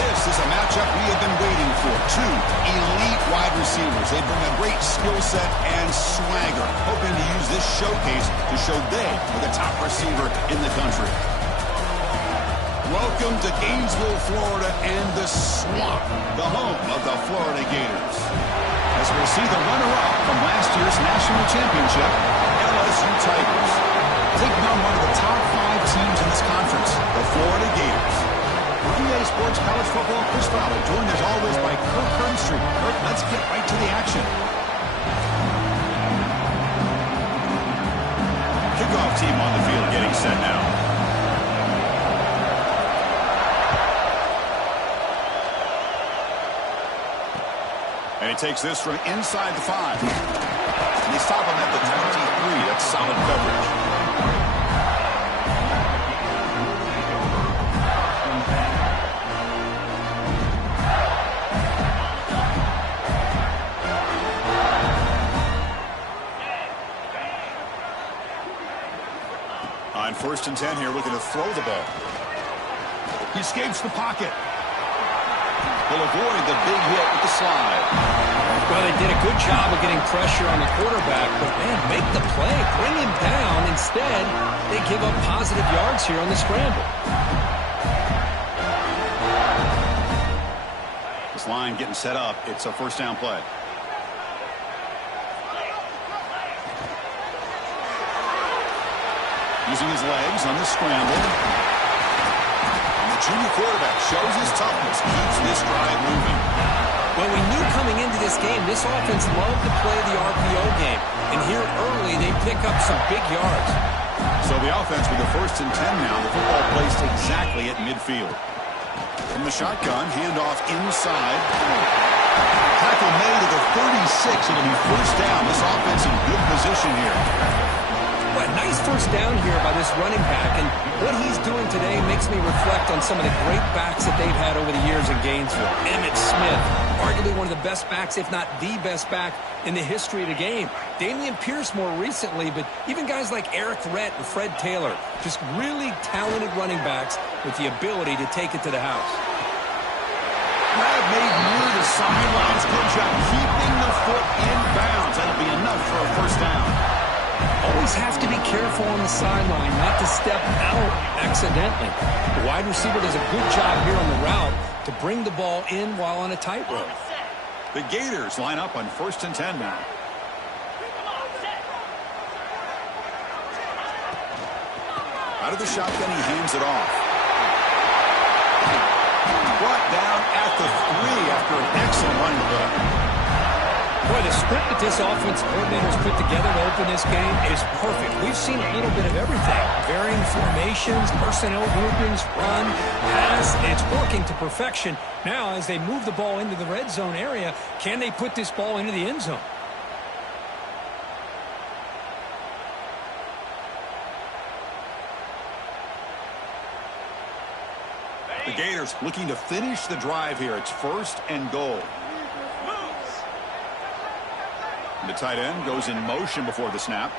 This is a matchup we have been waiting for. Two elite wide receivers. They bring a great skill set and swagger, hoping to use this showcase to show they are the top receiver in the country. Welcome to Gainesville, Florida, and the Swamp, the home of the Florida Gators. As we'll see the runner-up from last year's national championship, LSU Tigers. Taking on one of the top 5 teams in this conference, the Florida Gators. For EA Sports College Football, Chris Fowler, joined as always by Kirk Herbstreit. Kirk, let's get right to the action. Kickoff team on the field getting set now. And he takes this from inside the 5. And they stop him at the 23. That's solid coverage. On 1st and 10 here, looking to throw the ball. He escapes the pocket. Will avoid the big hit with the slide. Well, they did a good job of getting pressure on the quarterback, but, man, make the play, bring him down. Instead, they give up positive yards here on the scramble. This line getting set up. It's a 1st down play. Using his legs on the scramble. Junior quarterback shows his toughness, keeps this drive moving. Well, we knew coming into this game, this offense loved to play the RPO game. And here early, they pick up some big yards. So the offense with the 1st and 10 now. The football placed exactly at midfield. From the shotgun, handoff inside. Tackle made to the 36. It'll be 1st down. This offense in good position here. Well, nice 1st down here by this running back, and what he's doing today makes me reflect on some of the great backs that they've had over the years in Gainesville. Emmitt Smith, arguably one of the best backs, if not the best back in the history of the game. Dameon Pierce more recently, but even guys like Eric Rhett and Fred Taylor, just really talented running backs with the ability to take it to the house. Grab made near the sidelines. Good job keeping the foot in bounds. That'll be enough for a 1st down. Always have to be careful on the sideline not to step out accidentally. The wide receiver does a good job here on the route to bring the ball in while on a tightrope. The Gators line up on 1st and 10 now. Out of the shotgun, he hands it off. Brought down at the 3 after an excellent running play. Boy, the script that this offense coordinator's put together to open this game is perfect. We've seen a little bit of everything. Varying formations, personnel groupings, run, pass. It's working to perfection. Now, as they move the ball into the red zone area, can they put this ball into the end zone? The Gators looking to finish the drive here. It's 1st and goal. The tight end goes in motion before the snap.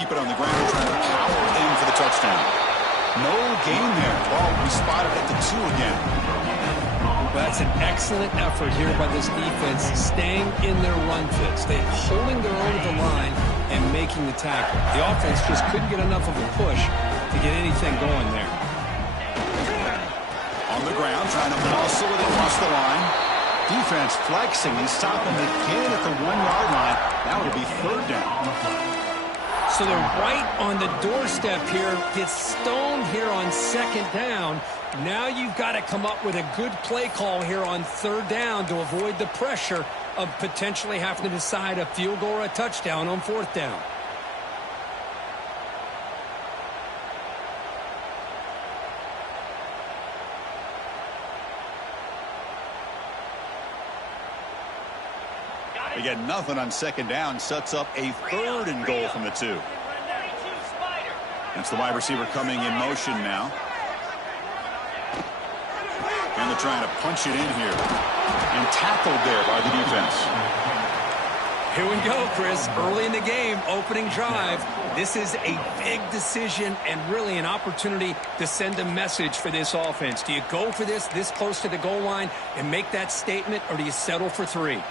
Keep it on the ground, trying to power in for the touchdown. No gain there. Ball will be spotted at the 2 again. That's an excellent effort here by this defense, staying in their run fits. They're holding their own at the line and making the tackle. The offense just couldn't get enough of a push to get anything going there. On the ground, trying to muscle it across the line. Defense flexing. They stop him again at the 1-yard line. Now it'll be 3rd down. So they're right on the doorstep here. Gets stoned here on 2nd down. Now you've got to come up with a good play call here on 3rd down to avoid the pressure of potentially having to decide a field goal or a touchdown on 4th down. They get nothing on 2nd down. Sets up a 3rd and goal from the 2. That's the wide receiver coming in motion now. And they're trying to punch it in here. And tackled there by the defense. Here we go, Chris. Early in the game, opening drive. This is a big decision and really an opportunity to send a message for this offense. Do you go for this close to the goal line and make that statement, or do you settle for 3?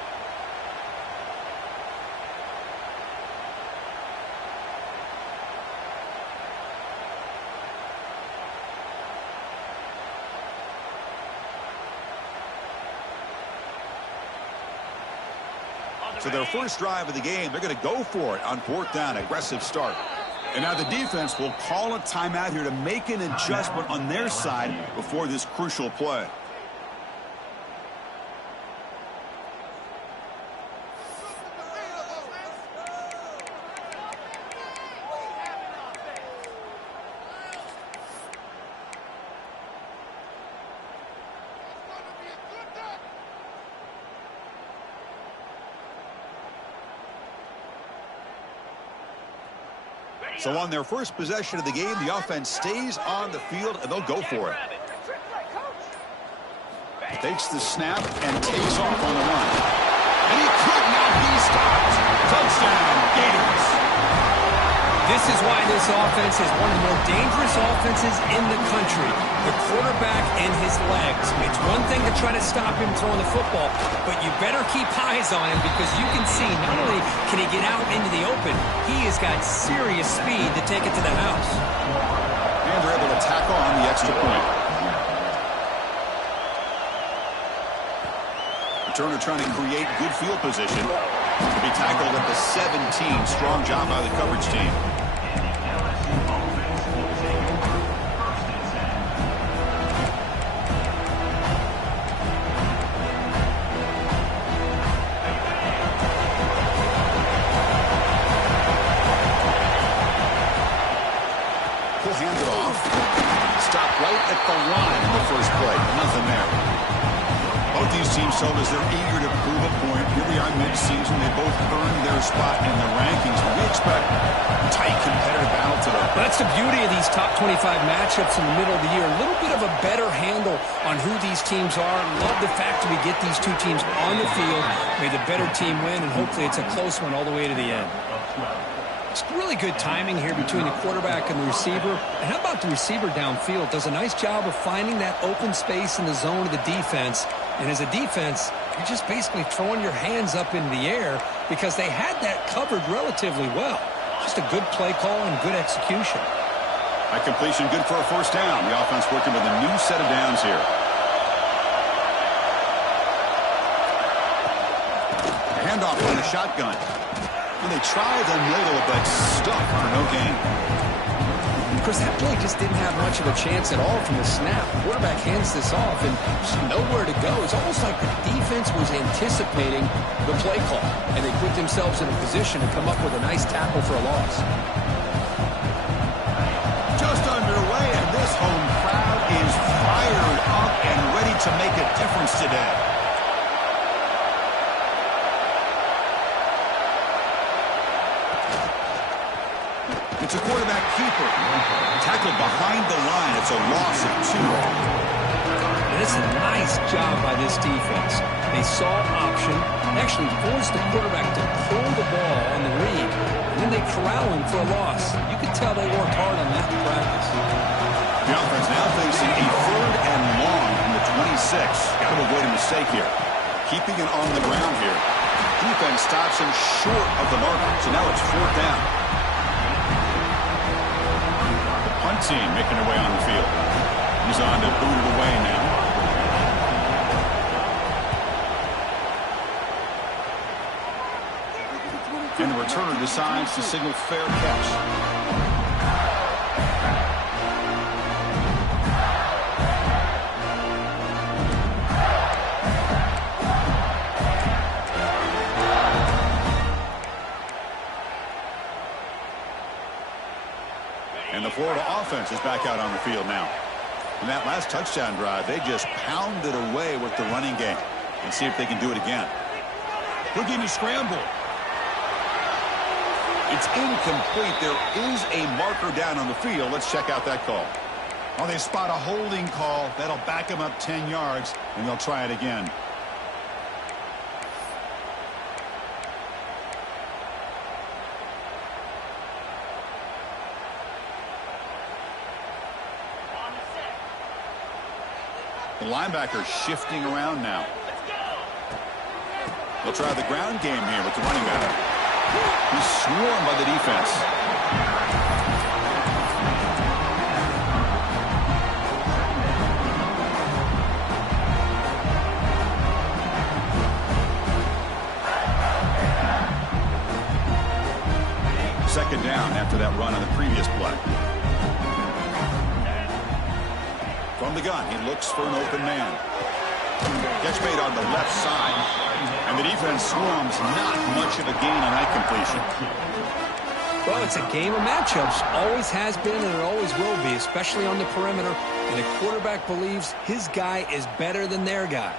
So their first drive of the game, they're going to go for it on 4th down, aggressive start. And now the defense will call a timeout here to make an adjustment on their side before this crucial play. So on their first possession of the game, the offense stays on the field, and they'll go for it. Takes the snap and takes off on the run. And he could not be stopped. Touchdown, Gators. This is why this offense is one of the more dangerous offenses in the country. The quarterback and his legs. It's one thing to try to stop him throwing the football, but you better keep eyes on him because you can see not only can he get out into the open, he has got serious speed to take it to the house. And they're able to tackle on the extra point. Returner trying to create good field position. To be tackled at the 17. Strong job by the coverage team. He'll hand it off. Stop right at the line in the first play. Nothing there. Both these teams told us they're eager to prove a point. Here we are mid-season. They both earned their spot in the rankings. We expect a tight, competitive battle today. Well, that's the beauty of these top 25 matchups in the middle of the year. A little bit of a better handle on who these teams are. Love the fact that we get these two teams on the field. May the better team win, and hopefully it's a close one all the way to the end. It's really good timing here between the quarterback and the receiver. And how about the receiver downfield? Does a nice job of finding that open space in the zone of the defense. And as a defense, you're just basically throwing your hands up in the air because they had that covered relatively well. Just a good play call and good execution. That completion good for a first down. The offense working with a new set of downs here. Handoff on the shotgun. And they tried the middle, but stuck for no gain. Chris, that play just didn't have much of a chance at all from the snap. The quarterback hands this off and just nowhere to go. It's almost like the defense was anticipating the play call, and they put themselves in a position to come up with a nice tackle for a loss. Just underway, and this home crowd is fired up and ready to make a difference today. It's a quarterback keeper. Tackled behind the line. It's a loss of 2. And it's a nice job by this defense. They saw option, actually forced the quarterback to pull the ball on the read, and then they corral him for a loss. You could tell they worked hard on that in practice. The offense now facing a 3rd and long from the 26. Got to avoid a mistake here. Keeping it on the ground here. Defense stops him short of the marker, so now it's 4th down. Punt team making their way on the field. He's on to boot it away now. And the returner decides to signal fair catch. And the Florida offense is back out on the field now. In that last touchdown drive, they just pounded away with the running game. And see if they can do it again. Looking to scramble. It's incomplete. There is a marker down on the field. Let's check out that call. Well, they spot a holding call. That'll back them up 10 yards, and they'll try it again. The linebacker shifting around now. They'll try the ground game here with the running back. He's swarmed by the defense. Second down after that run on the previous play. From the gun, he looks for an open man. Catch made on the left side. And the defense swarms, not much of a gain on that completion. Well, it's a game of matchups. Always has been and it always will be, especially on the perimeter. And the quarterback believes his guy is better than their guy.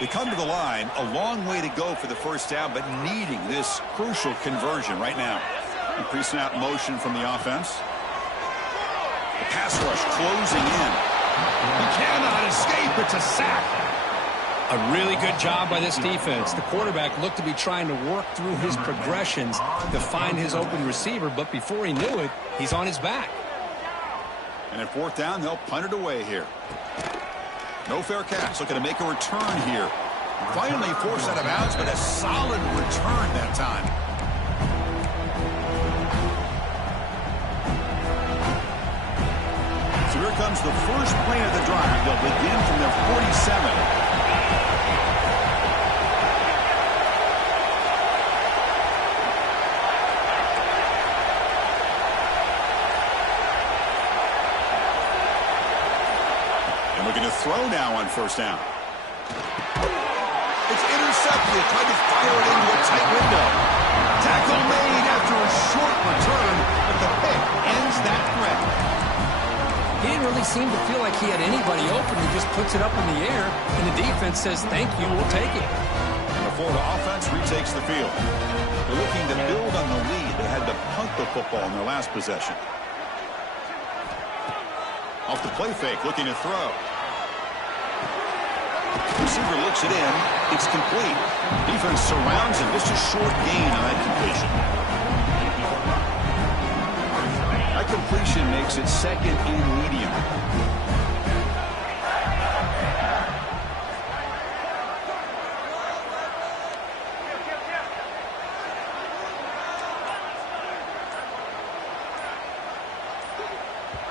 They come to the line, a long way to go for the first down, but needing this crucial conversion right now. And pre-snap motion from the offense. The pass rush closing in. He cannot escape. It's a sack. A really good job by this defense. The quarterback looked to be trying to work through his progressions to find his open receiver, but before he knew it, he's on his back. And at fourth down, they'll punt it away here. No fair catch. Looking to make a return here. Finally forced out of bounds, but a solid return that time. So here comes the first play of the drive. They'll begin from their 47. Looking to throw now on first down. It's intercepted. Tried to fire it into a tight window. Tackle made after a short return, but the pick ends that threat. He didn't really seem to feel like he had anybody open. He just puts it up in the air, and the defense says, thank you, we'll take it. And the Florida offense retakes the field. They're looking to build on the lead. They had to punt the football in their last possession. Off the play fake, looking to throw. Receiver looks it in. It's complete. Defense surrounds him. Just a short gain on that completion. That completion makes it second and medium.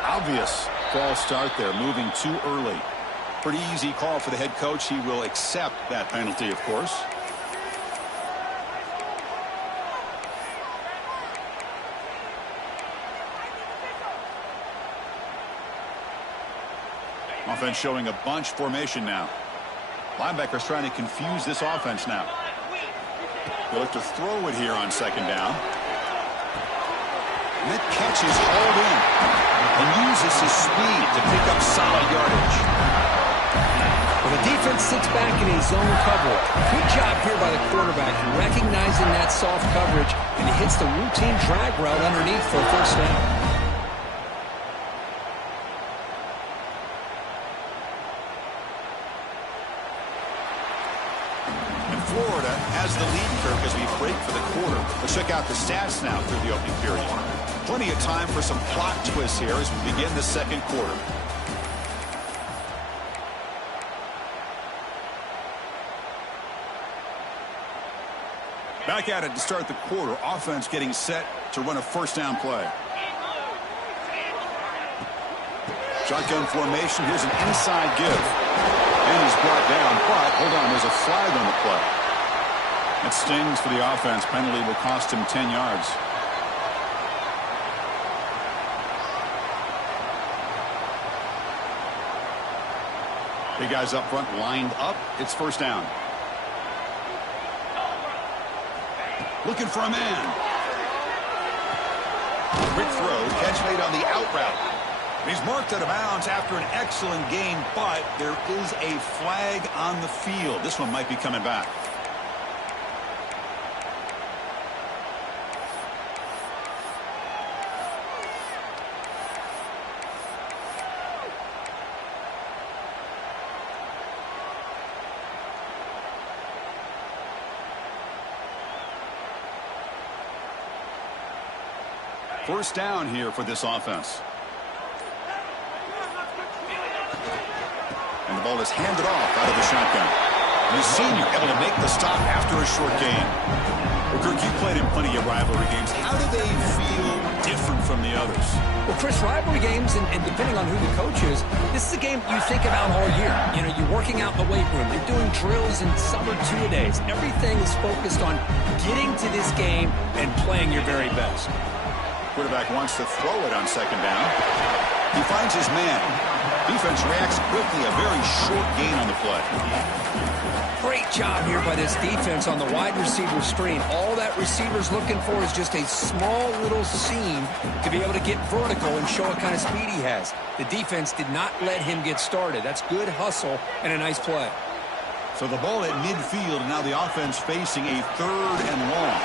Obvious false start there, moving too early. Pretty easy call for the head coach. He will accept that penalty, of course. Offense showing a bunch formation now. Linebackers trying to confuse this offense now. They look to throw it here on second down. And that catch is hauled in and uses his speed to pick up solid yardage. Well, the defense sits back in his zone cover. Good job here by the quarterback, recognizing that soft coverage, and he hits the routine drag route underneath for a first down. And Florida has the lead, Kirk, as we break for the quarter. Let's check out the stats now through the opening period. Plenty of time for some plot twists here as we begin the second quarter. Back at it to start the quarter. Offense getting set to run a first down play. Shotgun formation. Here's an inside give. And he's brought down, but hold on, there's a flag on the play. It stings for the offense. Penalty will cost him 10 yards. Big guys up front lined up. It's first down. Looking for a man. Quick throw. Catch made on the out route. He's marked out of bounds after an excellent game, but there is a flag on the field. This one might be coming back. First down here for this offense. And the ball is handed off out of the shotgun. And the senior able to make the stop after a short gain. Well, Kirk, you played in plenty of rivalry games. How do they feel different from the others? Well, Chris, rivalry games, and depending on who the coach is, this is a game you think about all year. You know, you're working out in the weight room. You're doing drills in summer two-a-days. Everything is focused on getting to this game and playing your very best. Quarterback wants to throw it on second down. He finds his man. Defense reacts quickly. A very short gain on the play. Great job here by this defense on the wide receiver screen. All that receiver's looking for is just a small little seam to be able to get vertical and show what kind of speed he has. The defense did not let him get started. That's good hustle and a nice play. So the ball at midfield, and now the offense facing a third and long.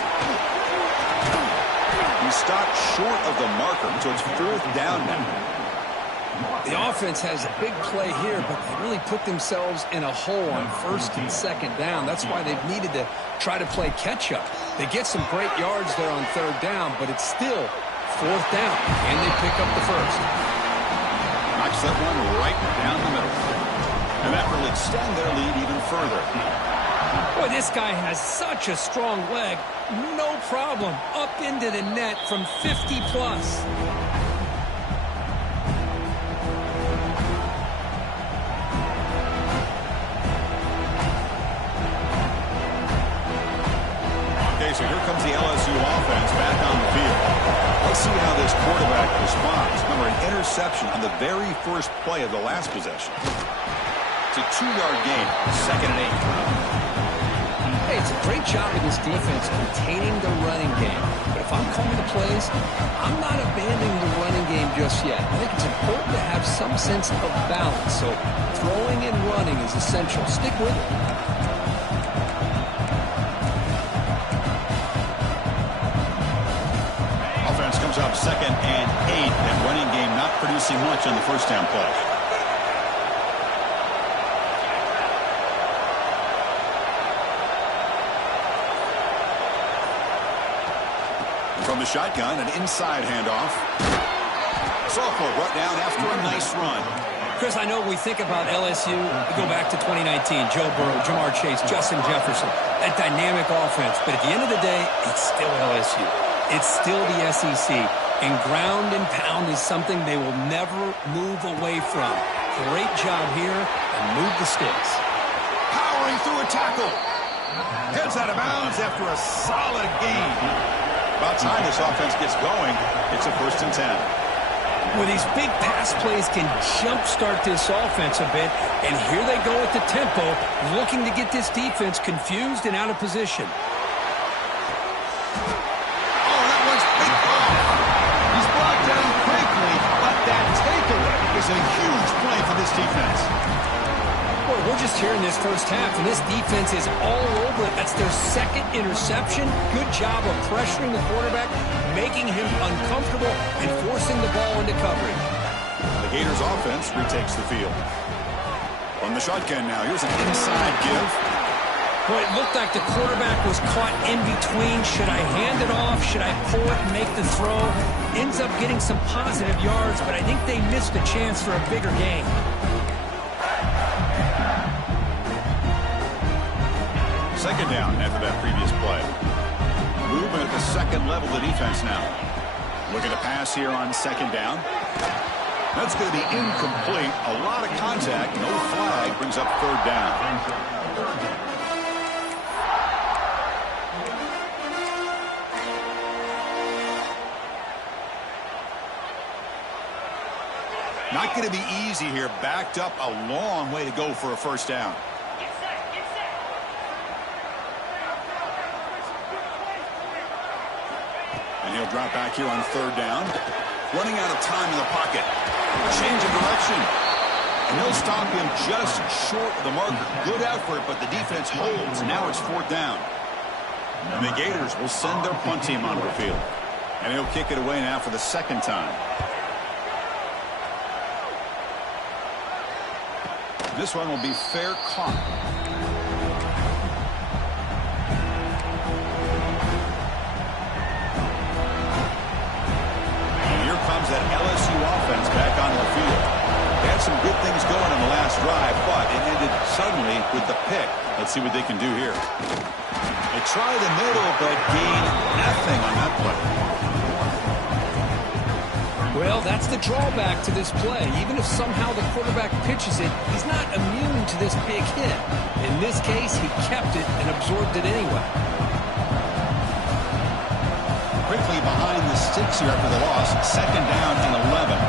He stopped short of the marker, so it's fourth down now. The offense has a big play here, but they really put themselves in a hole on first and second down. That's why they've needed to try to play catch-up. They get some great yards there on third down, but it's still fourth down, and they pick up the first. Knocks that one right down the middle. And that will extend their lead even further. Boy, this guy has such a strong leg. No problem. Up into the net from 50-plus. So here comes the LSU offense back on the field. Let's see how this quarterback responds. Remember, an interception on the very first play of the last possession. It's a 2-yard gain, second and 8. Hey, it's a great job of this defense containing the running game. But if I'm calling the plays, I'm not abandoning the running game just yet. I think it's important to have some sense of balance. So throwing and running is essential. Stick with it. Comes up second and 8. That running game not producing much on the first down play. From the shotgun, an inside handoff. Sophomore brought down after a nice run. Chris, I know we think about LSU, we go back to 2019, Joe Burrow, Jamar Chase, Justin Jefferson, that dynamic offense. But at the end of the day, it's still LSU. It's still the SEC, and ground and pound is something they will never move away from. Great job here, and move the sticks. Powering through a tackle. Heads out of bounds after a solid gain. About time this offense gets going. It's a first and 10. Well, these big pass plays can jumpstart this offense a bit, and here they go at the tempo, looking to get this defense confused and out of position. Is a huge play for this defense. Boy, we're just here in this first half, and this defense is all over it. That's their second interception. Good job of pressuring the quarterback, making him uncomfortable, and forcing the ball into coverage. The Gators offense retakes the field. From the shotgun now, here's an inside give. Boy, it looked like the quarterback was caught in between. Should I hand it off? Should I pull it and make the throw? Ends up getting some positive yards, but I think they missed a chance for a bigger gain. Second down after that previous play. Movement at the second level of the defense now. Look at the pass here on second down. That's going to be incomplete. A lot of contact. No flag brings up third down. Not going to be easy here. Backed up a long way to go for a first down. And he'll drop back here on third down. Running out of time in the pocket. Change of direction. And he'll stop him just short of the marker. Good effort, but the defense holds. Now it's fourth down. And the Gators will send their punt team onto the field. And he'll kick it away now for the second time. This one will be fair caught. Let's see what they can do here. They try the middle, but gain nothing on that play. Well, that's the drawback to this play. Even if somehow the quarterback pitches it, he's not immune to this big hit. In this case, he kept it and absorbed it anyway. Quickly behind the sticks here after the loss. 2nd down and 11.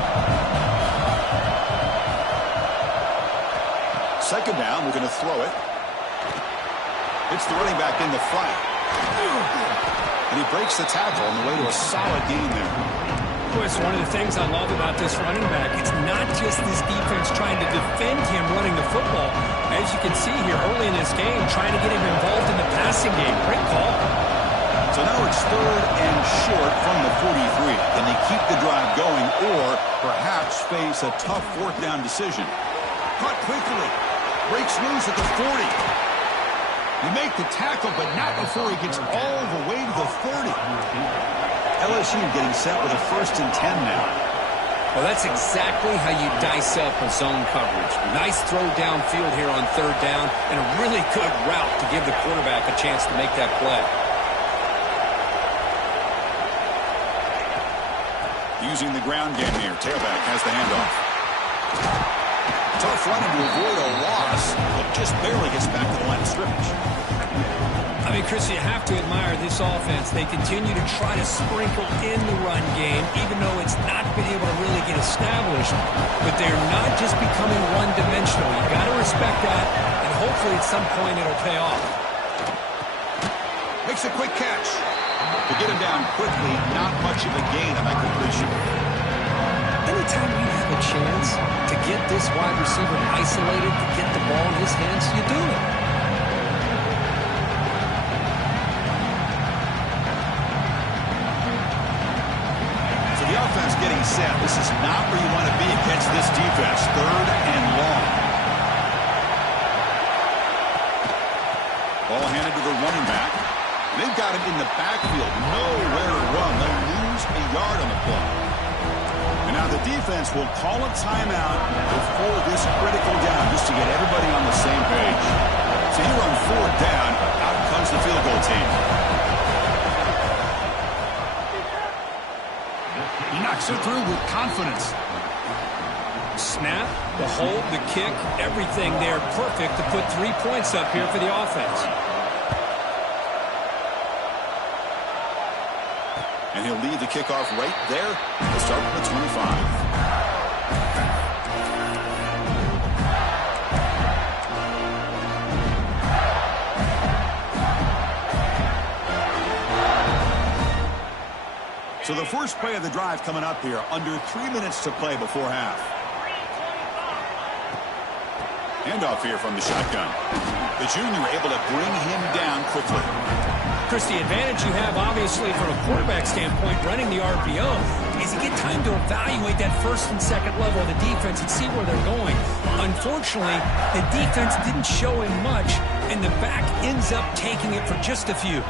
2nd down, we're going to throw it. It's the running back in the front. And he breaks the tackle on the way to a solid gain there. Boy, it's one of the things I love about this running back. It's not just this defense trying to defend him running the football. As you can see here early in this game, trying to get him involved in the passing game. Great call. So now it's 3rd and short from the 43. Can they keep the drive going or perhaps face a tough 4th down decision? Caught quickly. Breaks loose at the 40. You make the tackle, but not before he gets all the way to the 30. LSU getting set with a 1st and 10 now. Well, that's exactly how you dice up a zone coverage. Nice throw downfield here on 3rd down, and a really good route to give the quarterback a chance to make that play. Using the ground game here. Tailback has the handoff. Tough running to avoid a loss, but just barely gets back to the line of scrimmage. I mean, Chris, you have to admire this offense. They continue to try to sprinkle in the run game, even though it's not been able to really get established. But they're not just becoming one-dimensional. You've got to respect that, and hopefully at some point it'll pay off. Makes a quick catch. To get him down quickly, not much of a gain on that completion. Anytime you have a chance to get this wide receiver isolated, to get the ball in his hands, you do it. So the offense getting set. This is not where you want to be against this defense. 3rd and long. Ball handed to the running back. They've got him in the backfield. Nowhere to run. They'll lose a yard on the play. And now the defense will call a timeout before this critical down just to get everybody on the same page. So here on 4th down, out comes the field goal team. He knocks it through with confidence. Snap, the hold, the kick, everything there perfect to put 3 points up here for the offense. And he'll lead the kickoff right there. We'll start with the 25. So the first play of the drive coming up here. Under 3 minutes to play before half. Handoff here from the shotgun. The junior able to bring him down quickly. Chris, the advantage you have, obviously, from a quarterback standpoint, running the RPO, is you get time to evaluate that 1st and 2nd level of the defense and see where they're going. Unfortunately, the defense didn't show him much, and the back ends up taking it for just a few.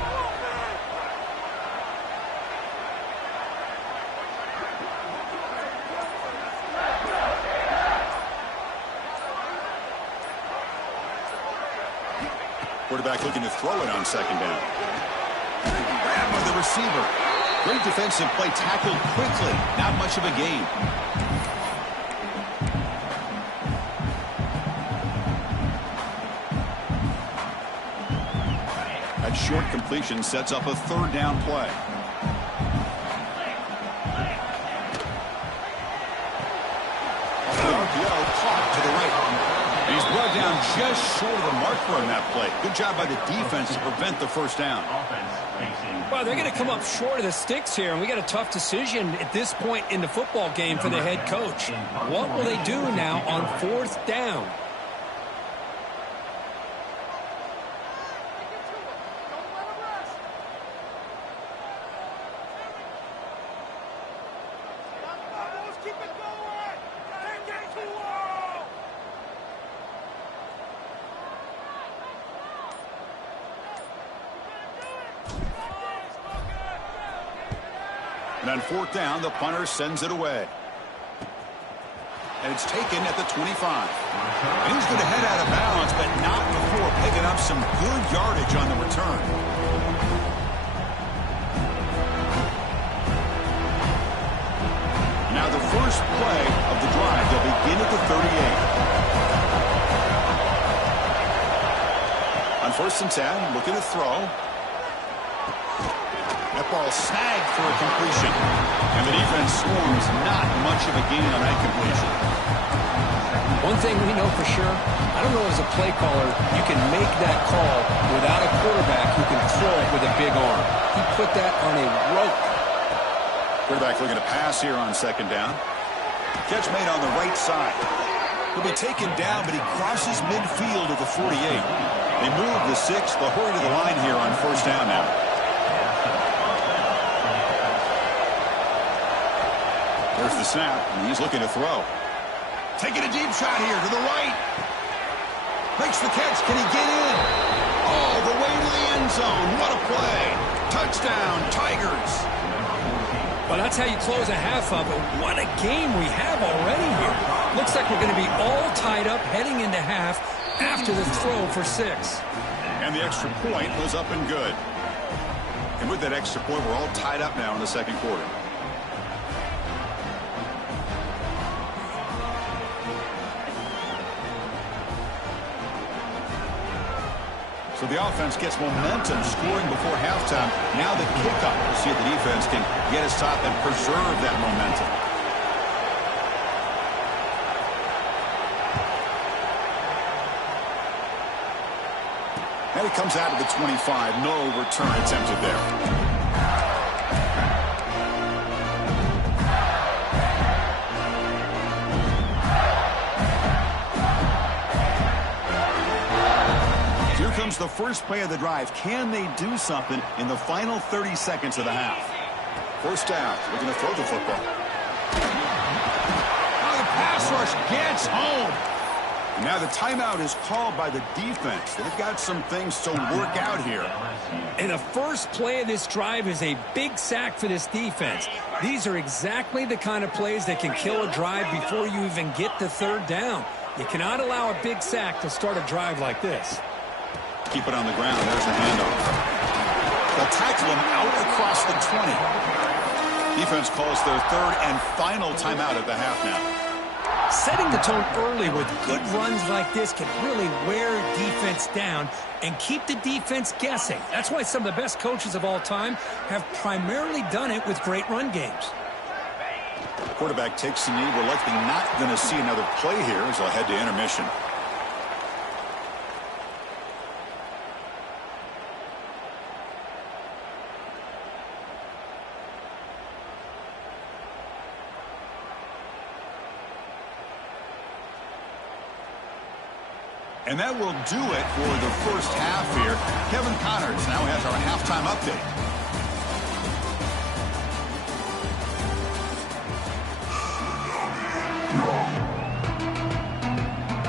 Quarterback looking to throw it on 2nd down. Grab by the receiver. Great defensive play, tackled quickly. Not much of a gain. That short completion sets up a 3rd down play. Caught to the right. And he's brought down just short of the marker on that play. Good job by the defense to prevent the 1st down. Well, they're going to come up short of the sticks here, and we got a tough decision at this point in the football game for the head coach. What will they do now on 4th down? And on 4th down, the punter sends it away. And it's taken at the 25. And he's going to head out of bounds, but not before picking up some good yardage on the return. Now the first play of the drive, they'll begin at the 38. On 1st and 10, looking to throw. That ball snagged for a completion. And the defense swarms not much of a gain on that completion. One thing we know for sure, I don't know as a play caller, you can make that call without a quarterback who can throw it with a big arm. He put that on a rope. Quarterback looking to pass here on 2nd down. Catch made on the right side. He'll be taken down, but he crosses midfield at the 48. They move the 6. They'll hurry to the line here on 1st down now. There's the snap, and he's looking to throw. Taking a deep shot here to the right. Makes the catch. Can he get in? All the way to the end zone. What a play. Touchdown, Tigers. Well, that's how you close a half of it. What a game we have already here. Looks like we're going to be all tied up heading into half after the throw for 6. And the extra point was up and good. And with that extra point, we're all tied up now in the 2nd quarter. So the offense gets momentum scoring before halftime. Now the kickoff. We'll see if the defense can get a stop and preserve that momentum. And it comes out of the 25. No return attempted there. Comes the first play of the drive. Can they do something in the final 30 seconds of the half? 1st down. Looking to throw the football. Now the pass rush gets home. And now the timeout is called by the defense. They've got some things to work out here. And the first play of this drive is a big sack for this defense. These are exactly the kind of plays that can kill a drive before you even get to 3rd down. You cannot allow a big sack to start a drive like this. Keep it on the ground. There's the handoff. They'll tackle him out across the 20. Defense calls their 3rd and final timeout at the half now. Setting the tone early with good runs like this can really wear defense down and keep the defense guessing. That's why some of the best coaches of all time have primarily done it with great run games. Quarterback takes the knee. We're likely not going to see another play here as they'll head to intermission. And that will do it for the first half here. Kevin Connors now has our halftime update.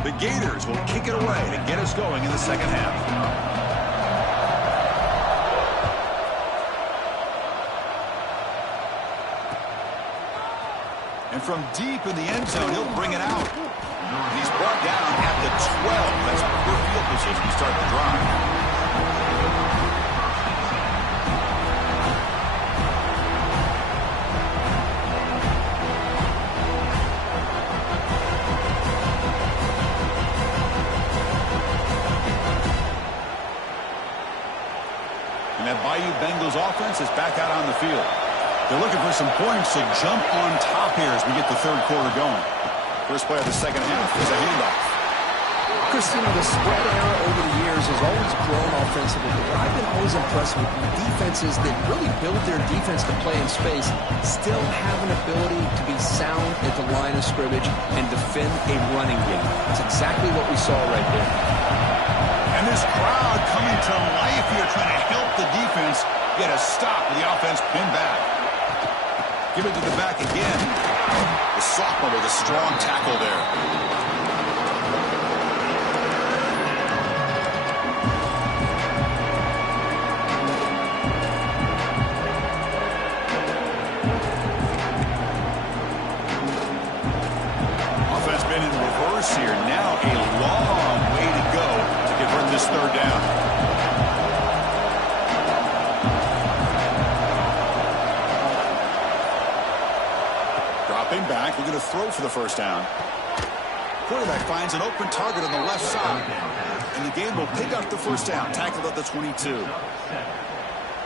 The Gators will kick it away to get us going in the 2nd half. And from deep in the end zone, he'll bring it out. He's brought down at the 12. That's poor field position to start the drive. And that Bayou Bengals offense is back out on the field. They're looking for some points to jump on top here as we get the 3rd quarter going. First play of the 2nd half is a handoff. Christina, the spread era over the years has always grown offensively, but I've been always impressed with defenses that really build their defense to play in space, still have an ability to be sound at the line of scrimmage and defend a running game. That's exactly what we saw right there. And this crowd coming to life here, trying to help the defense get a stop with the offense pinned back. Give it to the back again. The sophomore with a strong tackle there. Offense been in reverse here. Now a to throw for the first down. Quarterback finds an open target on the left side. And the game will pick up the first down, tackled at the 22.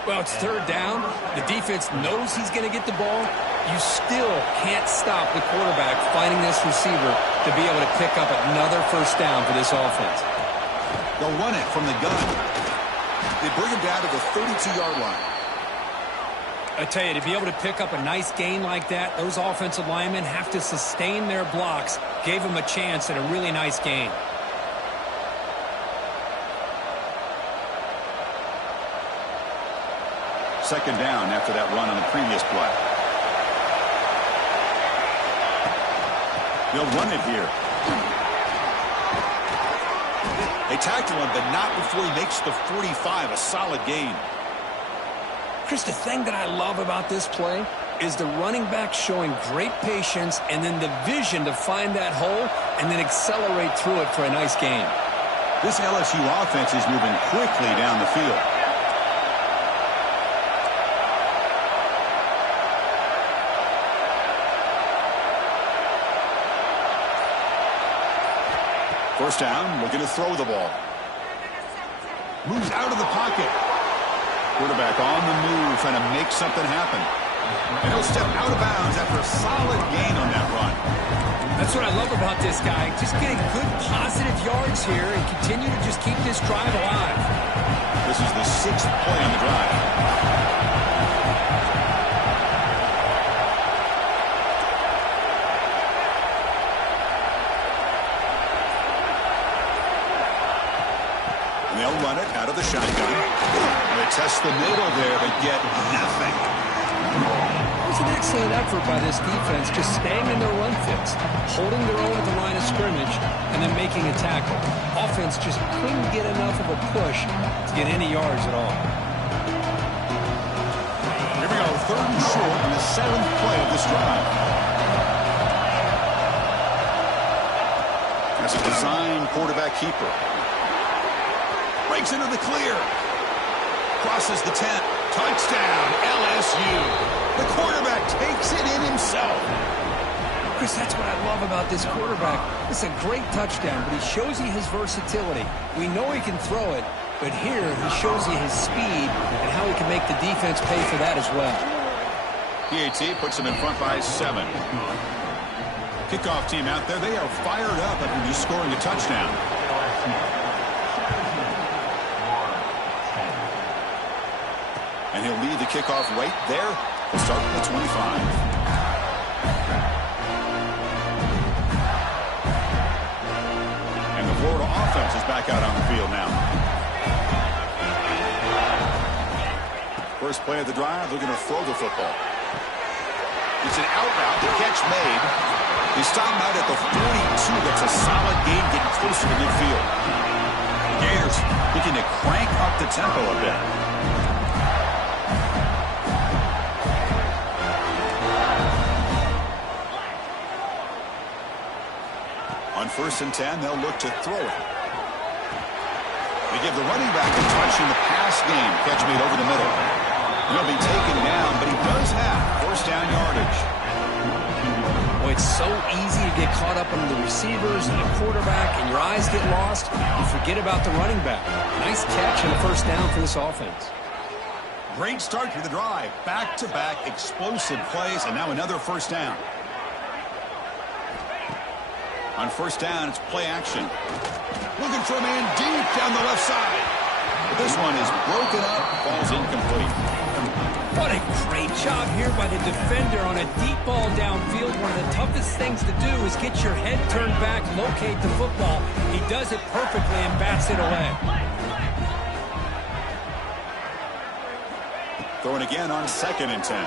Well, it's third down. The defense knows he's going to get the ball. You still can't stop the quarterback finding this receiver to be able to pick up another first down for this offense. They'll run it from the gun. They bring him down to the 32-yard line. I tell you, to be able to pick up a nice gain like that, those offensive linemen have to sustain their blocks. Gave him a chance at a really nice gain. Second down after that run on the previous play. They'll run it here. They tackle him, but not before he makes the 45, a solid gain. Chris, the thing that I love about this play is the running back showing great patience and then the vision to find that hole and then accelerate through it for a nice gain. This LSU offense is moving quickly down the field. First down, looking to throw the ball. Moves out of the pocket. Quarterback on the move, trying to make something happen. And he'll step out of bounds after a solid gain on that run. That's what I love about this guy. Just getting good positive yards here and continue to just keep this drive alive. This is the 6th play on the drive. And they'll run it out of the shotgun. They test the middle there, but get nothing. It was an excellent effort by this defense, just staying in their run fits, holding their own at the line of scrimmage, and then making a tackle. Offense just couldn't get enough of a push to get any yards at all. Here we go, third and short on the 7th play of this drive. That's a design quarterback keeper. Breaks into the clear. Crosses the 10. Touchdown, LSU. The quarterback takes it in himself. Chris, that's what I love about this quarterback. It's a great touchdown, but he shows you his versatility. We know he can throw it, but here he shows you his speed and how he can make the defense pay for that as well. PAT puts him in front by 7. Kickoff team out there, they are fired up after just scoring a touchdown. And he'll lead the kickoff right there to start at the 25. And the Florida offense is back out on the field now. First play of the drive, looking to throw the football. It's an out route, the catch made. They stop him out at the 42. That's a solid gain, getting closer to midfield. Gators looking to crank up the tempo a bit. On 1st and 10, they'll look to throw it. They give the running back a touch in the pass game. Catch made over the middle. He'll be taken down, but he does have first down yardage. Boy, it's so easy to get caught up on the receivers and the quarterback, and your eyes get lost. You forget about the running back. Nice catch and a first down for this offense. Great start to the drive. Back-to-back explosive plays, and now another first down. On first down, it's play action. Looking for a man deep down the left side. But this one is broken up, falls incomplete. What a great job here by the defender on a deep ball downfield. One of the toughest things to do is get your head turned back, locate the football. He does it perfectly and bats it away. Throwing again on 2nd and 10.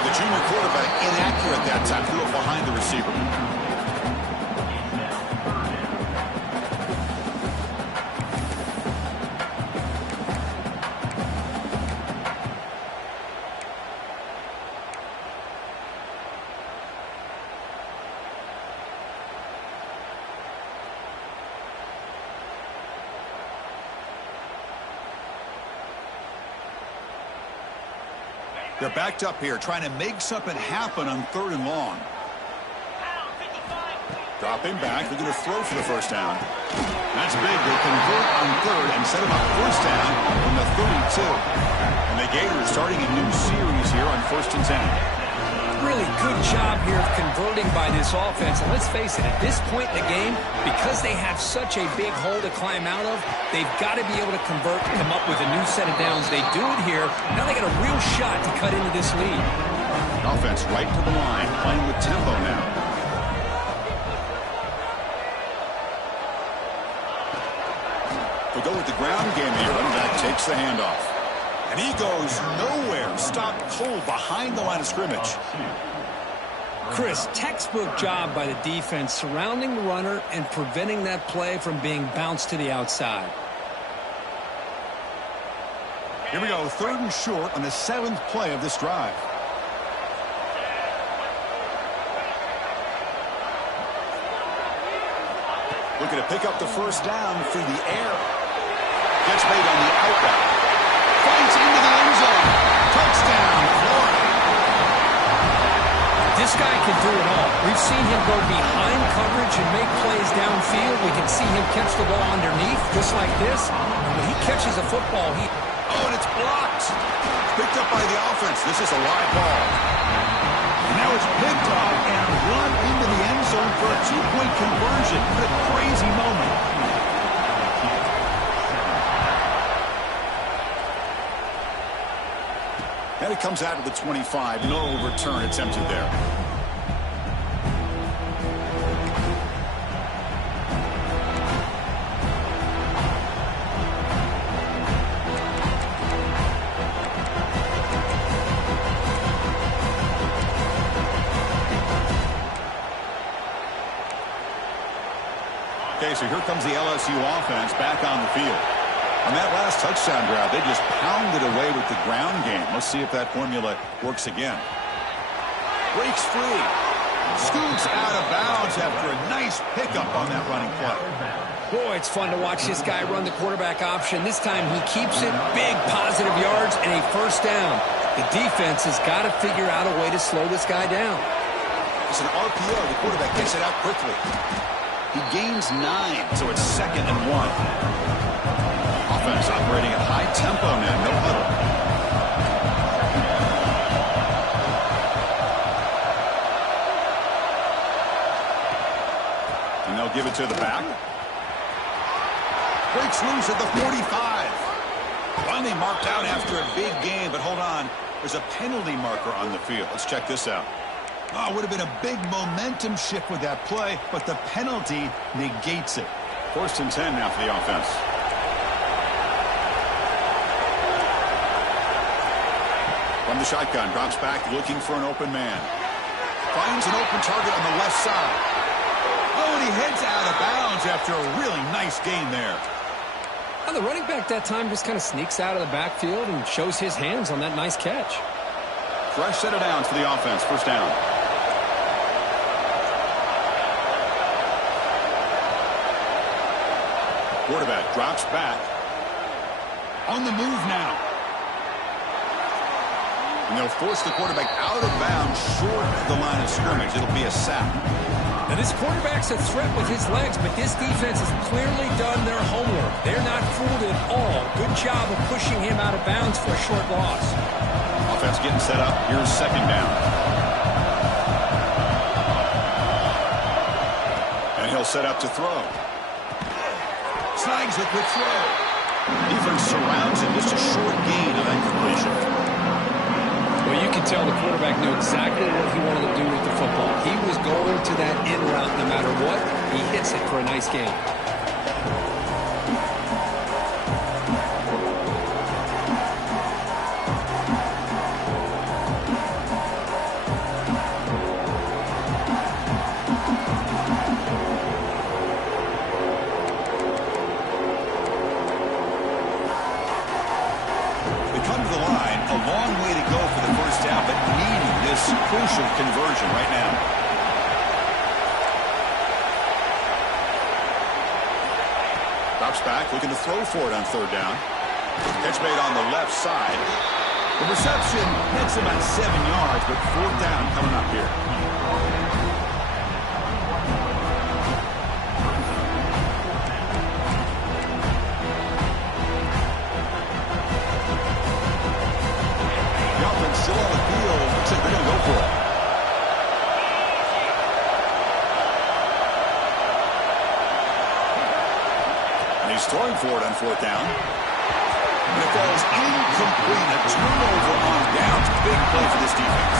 And the junior quarterback inaccurate that time, threw it behind the receiver. They're backed up here, trying to make something happen on 3rd and long. Dropping back, they're going to throw for the first down. That's big. They convert on 3rd and set him up first down from the 32. And the Gators starting a new series here on 1st and 10. Really good job here of converting by this offense. And let's face it, at this point in the game, because they have such a big hole to climb out of, they've got to be able to convert and come up with a new set of downs. They do it here. Now they got a real shot to cut into this lead. Offense right to the line, playing with tempo now. They go with the ground game here. Running back takes the handoff. And he goes nowhere. Stopped cold behind the line of scrimmage. Chris, textbook job by the defense surrounding the runner and preventing that play from being bounced to the outside. Here we go, 3rd and short on the 7th play of this drive. Looking to pick up the first down through the air. Gets made on the outback. Finds into the end zone. Touchdown, Florida. This guy can do it all. We've seen him go behind coverage and make plays downfield. We can see him catch the ball underneath, just like this. And when he catches a football, Oh, and it's blocked. Picked up by the offense. This is a live ball. And now it's picked up and run into the end zone for a 2-point conversion. What a crazy moment. And it comes out of the 25. No return attempted there. Okay, so here comes the LSU offense back on the field. On that last touchdown drive, they just pounded away with the ground game. Let's see if that formula works again. Breaks free. Scoots out of bounds after a nice pickup on that running play. boy, it's fun to watch this guy run the quarterback option. This time he keeps it, big positive yards, and a first down. The defense has got to figure out a way to slow this guy down. It's an RPO. The quarterback gets it out quickly. He gains 9, so it's 2nd and 1. Offense operating at high tempo now. No huddle. And they'll give it to the back. Breaks loose at the 45. Finally marked out after a big gain, but hold on. There's a penalty marker on the field. Let's check this out. Oh, it would have been a big momentum shift with that play, but the penalty negates it. 1st and 10 now for the offense. From the shotgun, drops back looking for an open man. Finds an open target on the left side. Oh, and he heads out of bounds after a really nice gain there. And the running back that time just kind of sneaks out of the backfield and shows his hands on that nice catch. Fresh set of downs for the offense. First down. Quarterback drops back. On the move now. And they'll force the quarterback out of bounds short of the line of scrimmage. It'll be a sack. Now this quarterback's a threat with his legs, but this defense has clearly done their homework. They're not fooled at all. Good job of pushing him out of bounds for a short loss. Offense getting set up. Here's 2nd down. And he'll set up to throw. Snags a quick throw. Defense surrounds him. Just a short gain of that completion. Well, you can tell the quarterback knew exactly what he wanted to do with the football. He was going to that in route no matter what. He hits it for a nice gain. Crucial conversion right now. Drops back, looking to throw for it on 3rd down. Catch made on the left side. The reception hits about 7 yards, but fourth down coming up here. The offense still on the field. Looks like they're going to go for it. And he's throwing for it on fourth down. And it falls incomplete. A turnover on downs. Big play for this defense.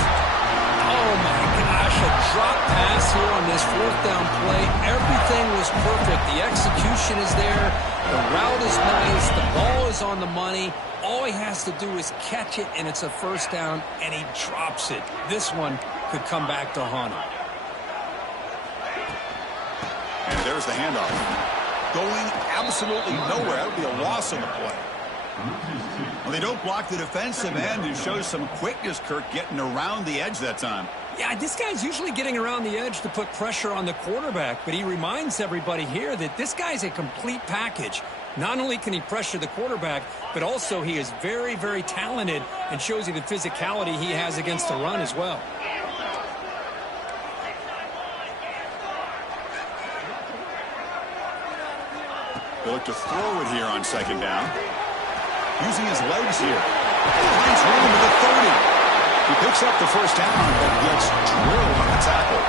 Oh, my gosh. A drop pass here on this fourth down play. Everything was perfect. The execution is there. The route is nice. The ball is on the money. All he has to do is catch it, and it's a first down, and he drops it. This one could come back to haunt him. And there's the handoff. Going absolutely nowhere. That would be a loss on the play. Well, they don't block the defensive end and shows some quickness, Kirk, getting around the edge that time. Yeah, this guy's usually getting around the edge to put pressure on the quarterback, but he reminds everybody here that this guy's a complete package. Not only can he pressure the quarterback, but also he is very, very talented and shows you the physicality he has against the run as well. They look to throw it here on second down. Using his legs here. Finds room to the 30. He picks up the first down, but gets drilled on the tackle.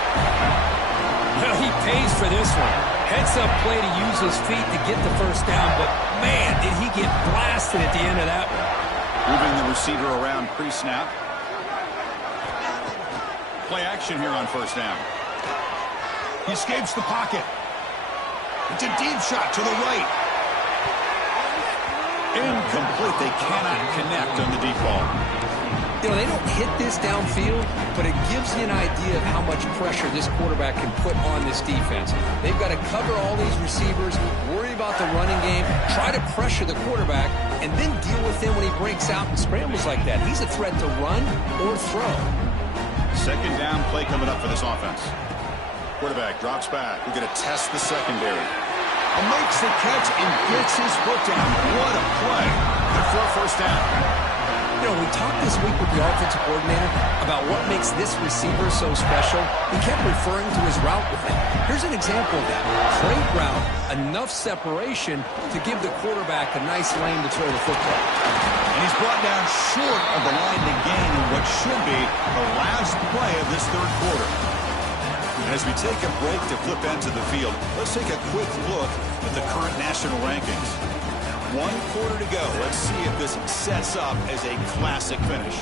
Well, he pays for this one. Heads-up play to use his feet to get the first down, but, man, did he get blasted at the end of that one. Moving the receiver around pre-snap. Play action here on first down. He escapes the pocket. It's a deep shot to the right. Incomplete. They cannot connect on the deep ball. You know, they don't hit this downfield, but it gives you an idea of how much pressure this quarterback can put on this defense. They've got to cover all these receivers, worry about the running game, try to pressure the quarterback, and then deal with him when he breaks out and scrambles like that. He's a threat to run or throw. Second down play coming up for this offense. Quarterback drops back. We're going to test the secondary. And makes the catch and gets his foot down. What a play. Good for a first down. You know, we talked this week with the offensive coordinator about what makes this receiver so special. He kept referring to his route with him. Here's an example of that. Great route, enough separation to give the quarterback a nice lane to throw the football. And he's brought down short of the line to gain in what should be the last play of this third quarter. And as we take a break to flip into the field, let's take a quick look at the current national rankings. 1 quarter to go. Let's see if this sets up as a classic finish.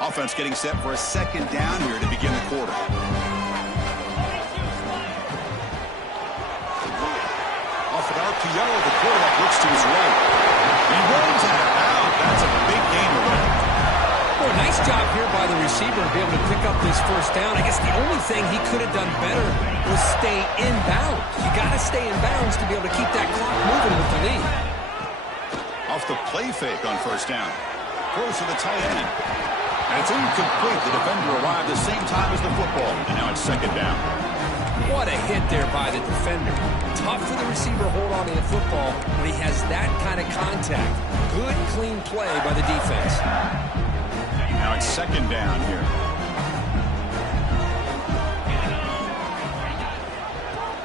Offense getting set for a second down here to begin the quarter. Off an RPO, the quarterback looks to his right. He runs out. That's a big gain of it. Well, nice job here by the receiver to be able to pick up this first down. I guess the only thing he could have done better was stay in bounds. You got to stay in bounds to be able to keep that clock moving with the lead. Off the play fake on first down. Throws to the tight end. And it's incomplete. The defender arrived the same time as the football. And now it's second down. What a hit there by the defender. Tough for the receiver to hold on to the football when he has that kind of contact. Good, clean play by the defense. Now it's second down here.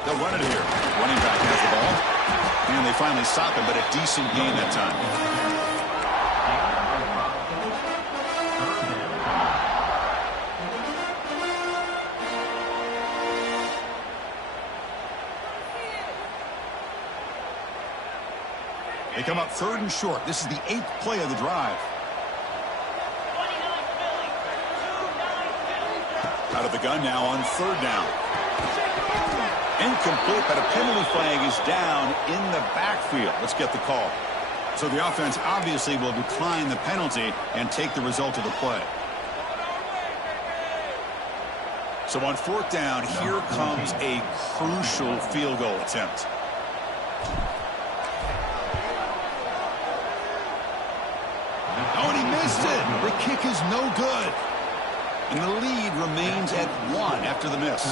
They'll run it here. Running back has the ball. And they finally stop him, but a decent gain that time. They come up third and short. This is the 8th play of the drive. Out of the gun now on third down. Incomplete, but a penalty flag is down in the backfield. Let's get the call. So the offense obviously will decline the penalty and take the result of the play. So on fourth down, here comes a crucial field goal attempt. Oh, and he missed it. The kick is no good. And the lead remains at 1 after the miss.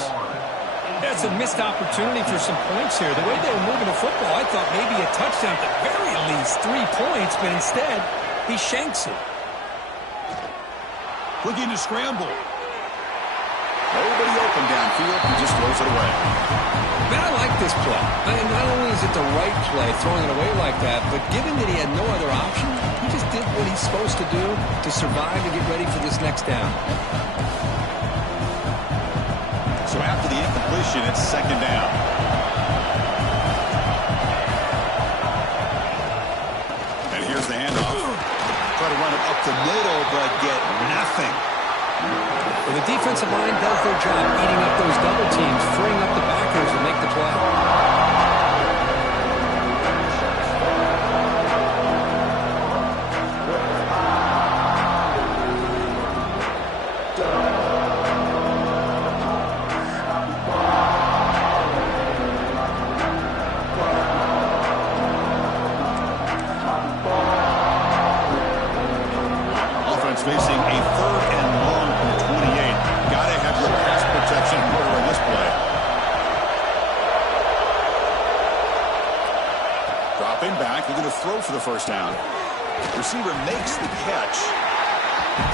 That's a missed opportunity for some points here. The way they were moving the football, I thought maybe a touchdown, at the very least 3 points, but instead, he shanks it. Looking to scramble. Nobody open downfield. He just throws it away. Man, I like this play. I mean, not only is it the right play, throwing it away like that, but given that he had no other option, he just did what he's supposed to do to survive and get ready for this next down. So after the incompletion, it's 2nd down. And here's the handoff. Try to run it up the middle, but get nothing. Well, the defensive line does their job eating up those double teams, freeing up the backers to make the play. Facing a 3rd and long from 28. Gotta have your pass protection in order in this play. Dropping back, they're going to throw for the 1st down. Receiver makes the catch.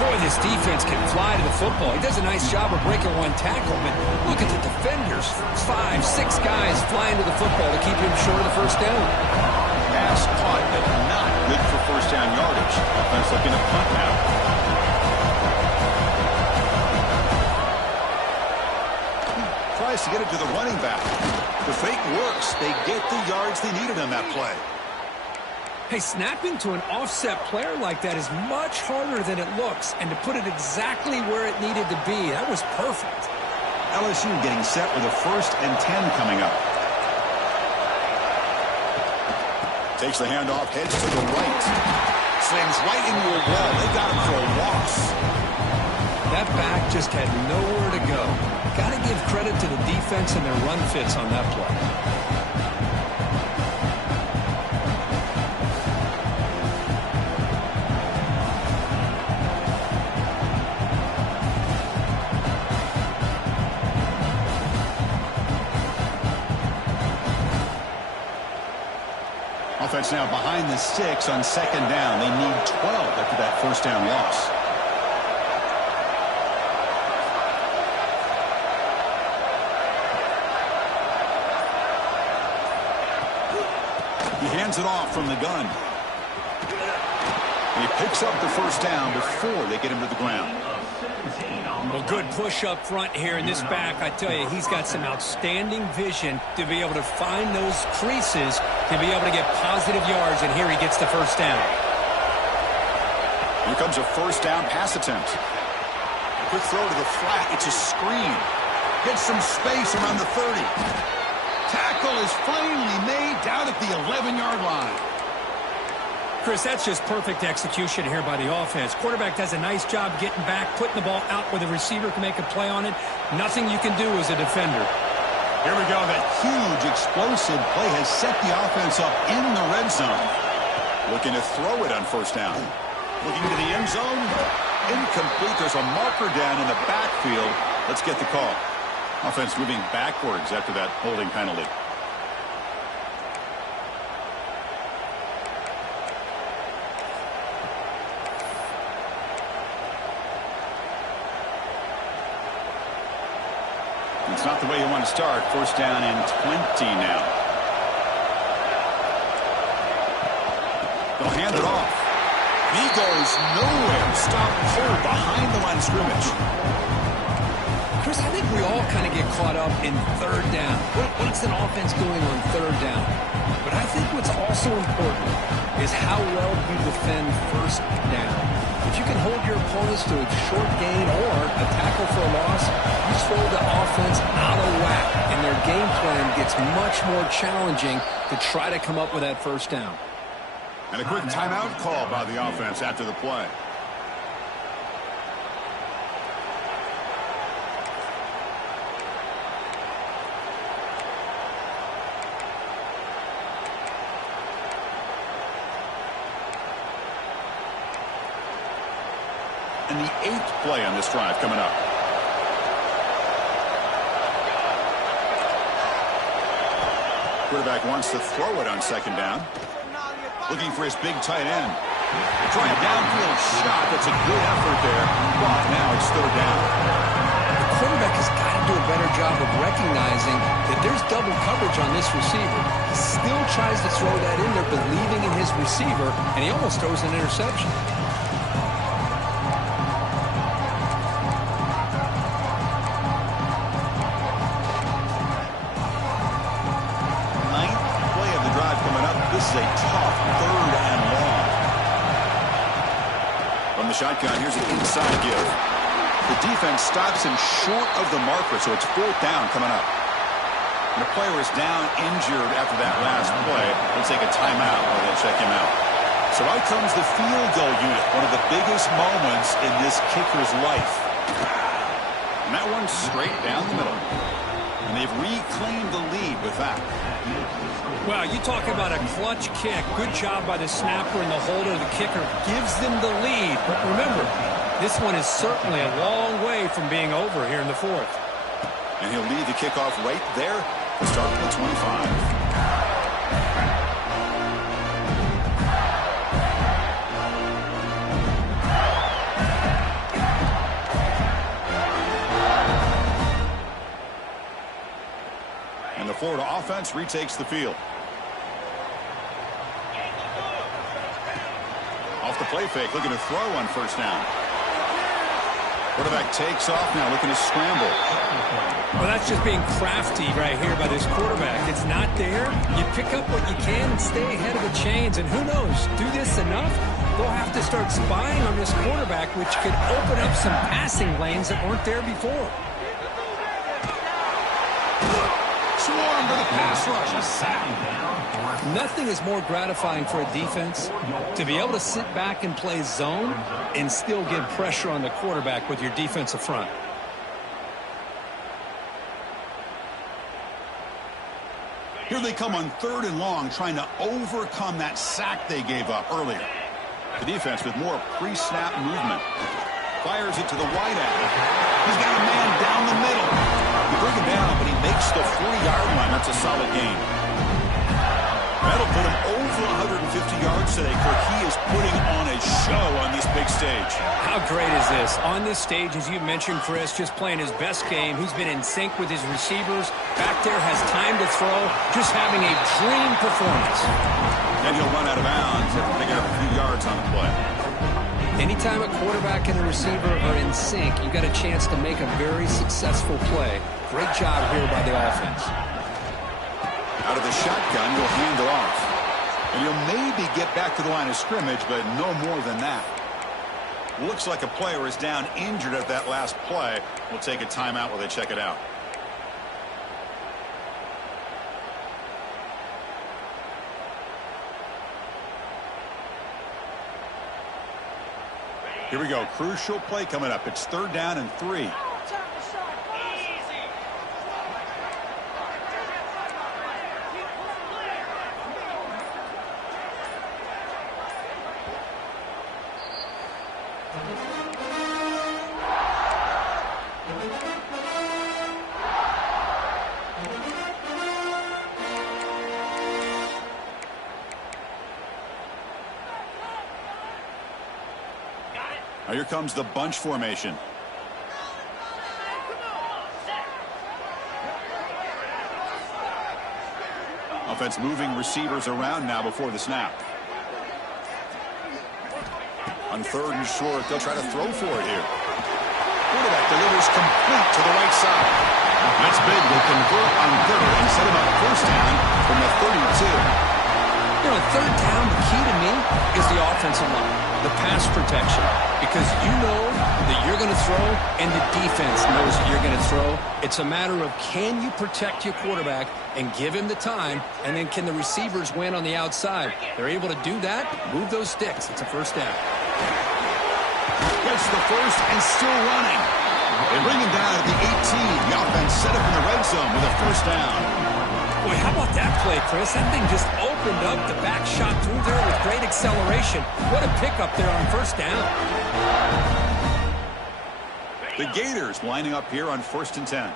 Boy, this defense can fly to the football. He does a nice job of breaking one tackle, but look at the defenders. 5, 6 guys flying to the football to keep him short of the 1st down. Pass caught, but not good for 1st down yardage. Offense looking to punt now. Tries to get it to the running back. The fake works. They get the yards they needed on that play. Hey, snapping to an offset player like that is much harder than it looks, and to put it exactly where it needed to be, that was perfect. LSU getting set with a 1st and 10 coming up. Takes the handoff, heads to the right. Slams right into a wall. They got him for a loss. That back just had nowhere to go. Got to give credit to the defense and their run fits on that play. Offense now behind the 6 on 2nd down. They need 12 after that 1st down loss. He hands it off from the gun. He picks up the 1st down before they get him to the ground. Well, good push up front here in this back. I tell you, he's got some outstanding vision to be able to find those creases to be able to get positive yards, and here he gets the 1st down. Here comes a 1st down pass attempt. Quick throw to the flat. It's a screen. Gets some space around the 30. Tackle is finally made down at the 11-yard line. Chris, that's just perfect execution here by the offense. Quarterback does a nice job getting back, putting the ball out where the receiver can make a play on it. Nothing you can do as a defender. Here we go. That huge explosive play has set the offense up in the red zone. Looking to throw it on 1st down. Looking to the end zone. Incomplete. There's a marker down in the backfield. Let's get the call. Offense moving backwards after that holding penalty. It's not the way you want to start. 1st down and 20 now. They'll hand it off. He goes nowhere. Stop cold behind the line of scrimmage. Chris, I think we all kind of get caught up in 3rd down. What's an offense doing on 3rd down? But I think what's also important is how well you defend 1st down. If you can hold your opponents to a short gain or a tackle for a loss, you throw the offense out of whack, and their game plan gets much more challenging to try to come up with that 1st down. And a quick timeout call by the offense after the play. and the 8th play on this drive coming up. Quarterback wants to throw it on 2nd down. Looking for his big tight end. Trying a downfield shot. That's a good effort there. But now it's 3rd down. The quarterback has got to do a better job of recognizing that there's double coverage on this receiver. He still tries to throw that in there, believing in his receiver, and he almost throws an interception. Ninth play of the drive coming up. This is a tough 3rd and long. From the shotgun, here's an inside give. The defense stops him short of the marker, so it's 4th down coming up. And the player is down injured after that last play. They'll take a timeout while they check him out. So out comes the field goal unit, one of the biggest moments in this kicker's life. And that one's straight down the middle. And they've reclaimed the lead with that. Well, you talk about a clutch kick. Good job by the snapper and the holder. The kicker gives them the lead. But remember, this one is certainly a long way from being over here in the 4th. And he'll lead the kickoff right there to start with the 25. And the Florida offense retakes the field. Off the play fake, looking to throw on 1st down. Quarterback takes off now, looking to scramble. Well, that's just being crafty right here by this quarterback. It's not there. You pick up what you can and stay ahead of the chains. And who knows, do this enough, they'll have to start spying on this quarterback, which could open up some passing lanes that weren't there before. Swarm to the pass rush, a sack. Nothing is more gratifying for a defense to be able to sit back and play zone and still get pressure on the quarterback with your defensive front. Here they come on 3rd and long, trying to overcome that sack they gave up earlier. The defense with more pre-snap movement. Fires it to the wideout. He's got a man down the middle. You bring him down, but he makes the 40-yard line. That's a solid gain. That'll put him over 150 yards today, Kirk. He is putting on a show on this big stage. How great is this? On this stage, as you mentioned, Chris, just playing his best game. He's been in sync with his receivers. Back there, has time to throw. Just having a dream performance. And he'll run out of bounds after picking up a few yards on the play. Anytime a quarterback and a receiver are in sync, you got a chance to make a very successful play. Great job here by the offense. Out of the shotgun, you'll hand it off. And you'll maybe get back to the line of scrimmage, but no more than that. Looks like a player is down injured at that last play. We'll take a timeout while they check it out. Here we go. Crucial play coming up. It's 3rd down and 3. Now here comes the bunch formation. Offense moving receivers around now before the snap. On 3rd and short, they'll try to throw for it here. Quarterback delivers complete to the right side. That's big. They'll convert on 3rd and set him up 1st down from the 32. You know, 3rd down, the key to me is the offensive line, the pass protection, because you know that you're going to throw and the defense knows that you're going to throw. It's a matter of can you protect your quarterback and give him the time, and then can the receivers win on the outside? They're able to do that, move those sticks. It's a 1st down. Gets the first and still running. They bring him down at the 18. The offense set up in the red zone with a 1st down. Boy, how about that play, Chris? That thing just opened up. The back shot through there with great acceleration. What a pickup there on 1st down. The Gators lining up here on 1st and 10.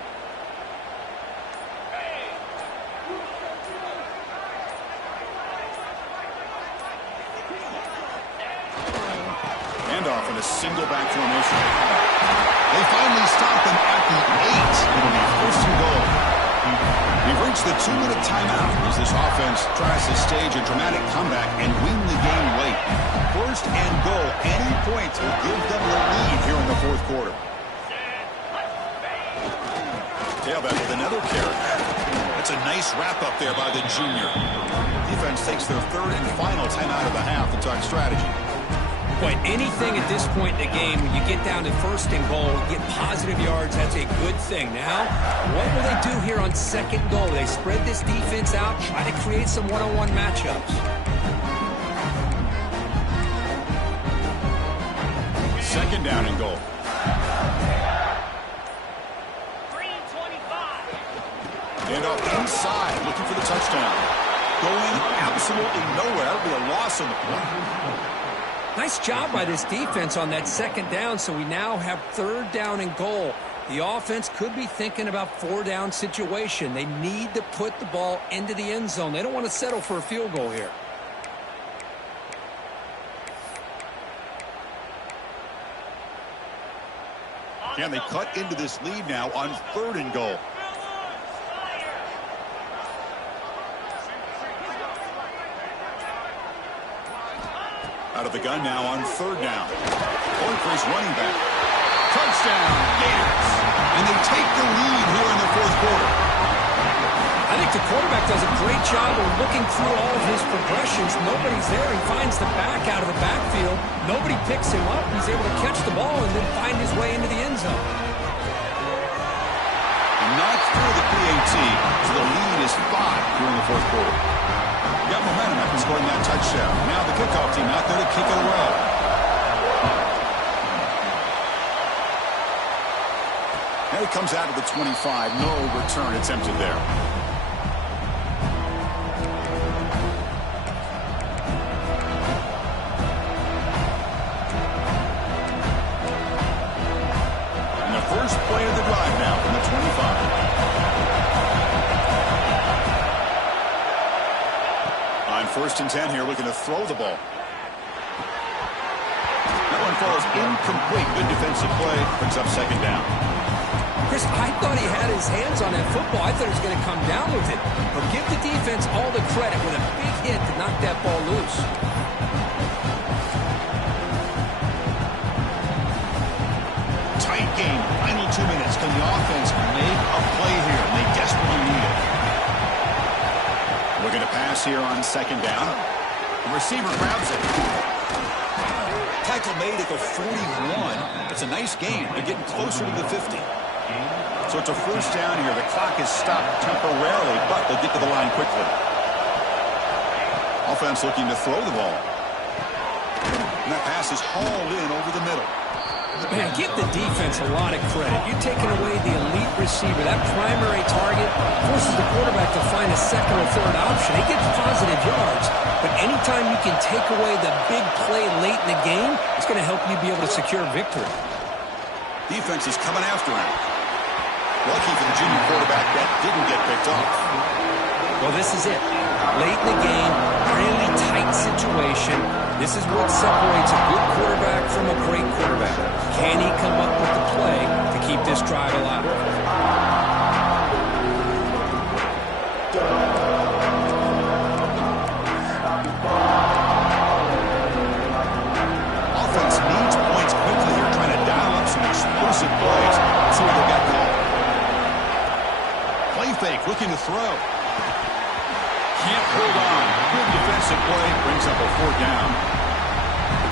Handoff in a single back formation. They finally stop them at the 8. It'll be 1st and goal. We've reached the 2-minute timeout as this offense tries to stage a dramatic comeback and win the game late. 1st and goal. Any points will give them the lead here in the 4th quarter. Tailback with another carry. That's a nice wrap up there by the junior. Defense takes their 3rd and final timeout of the half to talk strategy. Boy, anything at this point in the game, when you get down to 1st and goal, get positive yards, that's a good thing. Now, what will they do here on 2nd goal? They spread this defense out, try to create some one-on-one matchups. 2nd down and goal. And up inside, looking for the touchdown. Going absolutely nowhere. That'll be a loss on the play. Nice job by this defense on that 2nd down, so we now have 3rd down and goal. The offense could be thinking about 4-down situation. They need to put the ball into the end zone. They don't want to settle for a field goal here. Can they cut into this lead now on 3rd and goal? Out of the gun now on 3rd down. Going for his running back. Touchdown, Gators. And they take the lead here in the 4th quarter. I think the quarterback does a great job of looking through all of his progressions. Nobody's there. He finds the back out of the backfield. Nobody picks him up. He's able to catch the ball and then find his way into the end zone. Not through the PAT, so the lead is 5 here in the 4th quarter. Got momentum after scoring that touchdown. Now the kickoff team out there to kick it away. And it comes out of the 25. No return attempted there. And the first play of the drive now from the 25. On 1st and 10 here, looking to throw the ball. That one falls incomplete. Good defensive play. Brings up 2nd down. Chris, I thought he had his hands on that football. I thought he was going to come down with it. But give the defense all the credit with a big hit to knock that ball loose. Tight game. Final 2 minutes. Can the offense make a play here? And they desperately need it. Looking to pass here on 2nd down. The receiver grabs it. Tackle made at the 41. It's a nice gain. They're getting closer to the 50. So it's a 1st down here. The clock is stopped temporarily, but they'll get to the line quickly. Offense looking to throw the ball. And that pass is hauled in over the middle. Man, give the defense a lot of credit. You're taking away the elite receiver. That primary target forces the quarterback to find a 2nd or 3rd option. He gets positive yards, but anytime you can take away the big play late in the game, it's going to help you be able to secure victory. Defense is coming after him. Lucky for the junior quarterback that didn't get picked off. Well, this is it. Late in the game, really tight situation. This is what separates a good quarterback from a great quarterback. Can he come up with the play to keep this drive alive? Offense needs points quickly here, trying to dial up some explosive plays. Let's see what they got called. Play fake, looking to throw. Can't hold on. Good defensive play, brings up a 4th down.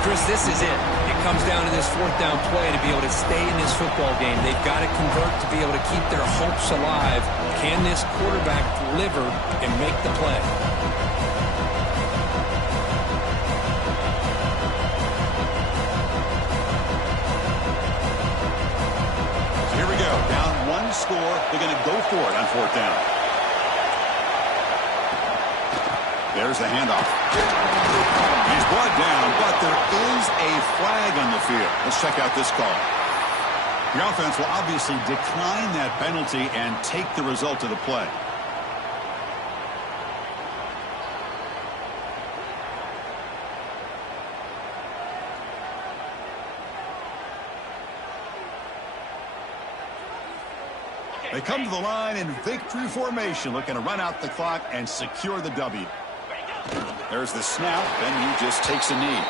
Chris, this is it. It comes down to this 4th down play to be able to stay in this football game. They've got to convert to be able to keep their hopes alive. Can this quarterback deliver and make the play? So here we go. Down 1 score. They're going to go for it on 4th down. There's the handoff. He's brought down, but there is a flag on the field. Let's check out this call. The offense will obviously decline that penalty and take the result of the play. They come to the line in victory formation, looking to run out the clock and secure the W. There's the snap, and he just takes a knee.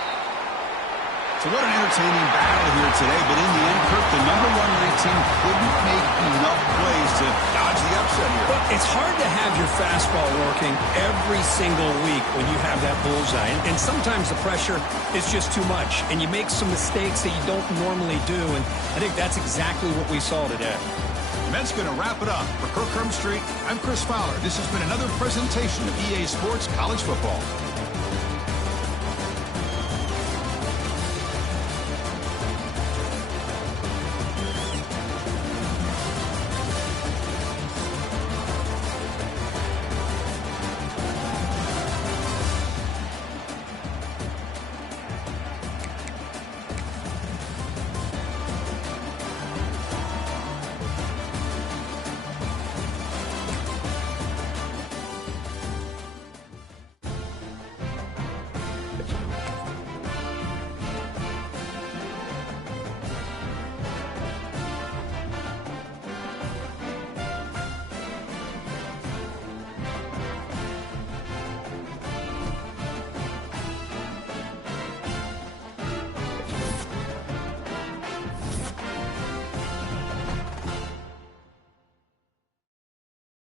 So what an entertaining battle here today, but in the end, Kirk, the #1 ranked team couldn't make enough plays to dodge the upset here. But it's hard to have your fastball working every single week when you have that bullseye. And sometimes the pressure is just too much, and you make some mistakes that you don't normally do, and I think that's exactly what we saw today. And that's going to wrap it up. For Kirk Herbstreit, I'm Chris Fowler. This has been another presentation of EA Sports College Football.